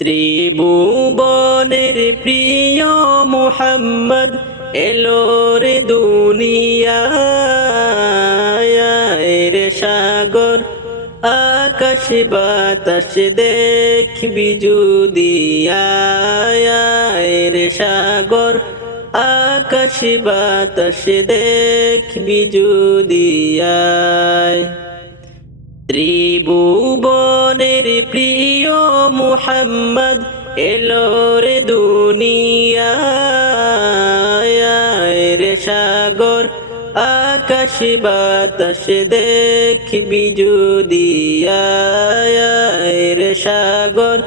ত্রিভুবনের প্রিয় মুহাম্মদ এলো রে দুনিয়ায় রে সাগর আকাশ বাতাস দেখবি যদি আয় রে সাগর আকাশ বাতাস দেখবি যদি আয় ত্রিভুবনের প্রিয় মুহাম্মদ এলো রে দুনিয়ায় রে সাগর আকাশ বাতাস দেখবি যদি আয় রে সাগর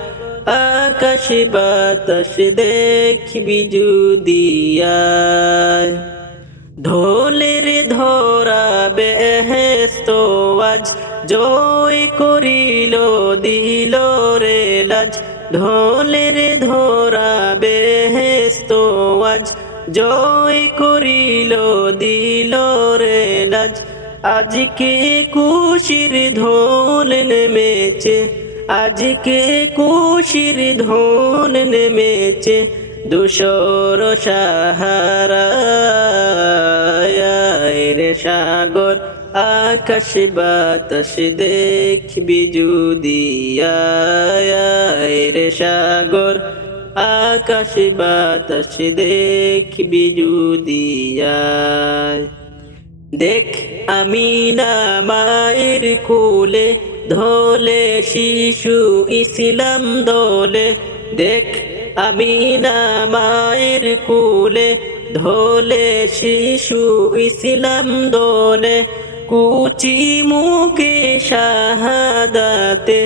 আকাশ বাতাস দেখবি যদি আয় ঢোলের ধরা বেহেস্ত আজ জয় করিল দিল রে লাজ ঢোলের ধরা বেহেস্ত আজ জয় করিল দিল রে লাজ আজকে খুশির ধোল নেমেছে আজকে খুশির ধোল নেমেছে দুশোর সাহারায় রে সাগর আকাশ বাতাস দেখবি যদি আয় রে সাগর আকাশ বাতাস দেখবি যদি আয় দেখ আমিনা মায়ের কোলে ধোলে শিশু ইসলাম দোলে দেখ আমিনা মায়ের কোলে ধোলে শিশু ইসলাম দোলে কুচি মুখে শাহাদাতে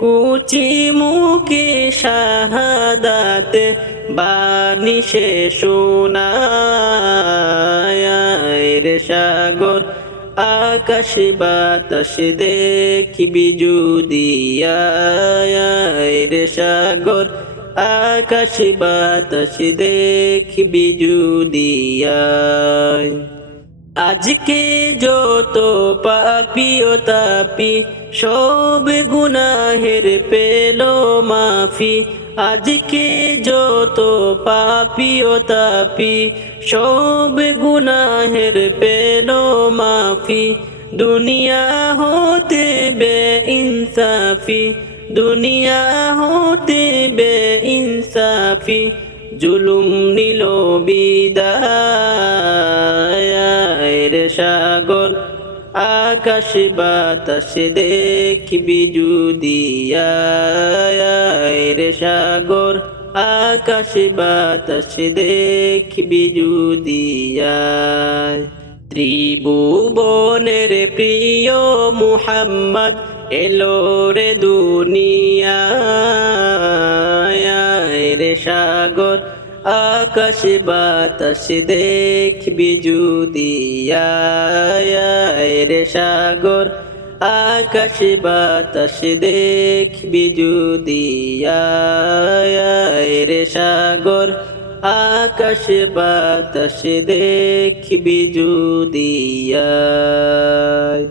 কুচি মুখে শাহাদাতে বাণী সে শোনায় রে সাগর আকাশ বাতাস দেখবি যদি আয় রে সাগর আকাশ বাতাস দেখবি যদি আয় আজকে যত পাপী ও তাপি সব গুনাহের পেল মাফি আজকে যত পাপী ও তাপি সব গুনাহের পেল মাফি দুনিয়া হতে বেইনসাফি দুনিয়া হতে বেইনসাফি জুলুম নিল বিদায় রে সাগর আকাশ বাতাস দেখবি যদি আয় রে সাগর আকাশ বাতাস দেখবি যদি আয় ত্রিভুবনের প্রিয় মুহাম্মদ এলো রে দুনিয়ায় রে সাগর আকাশ বাতাস দেখবি যদি আয় রে সাগর আকাশ বাতাস দেখবি যদি আয় রে সাগর আকাশ বাতাস দেখবি যদি আয়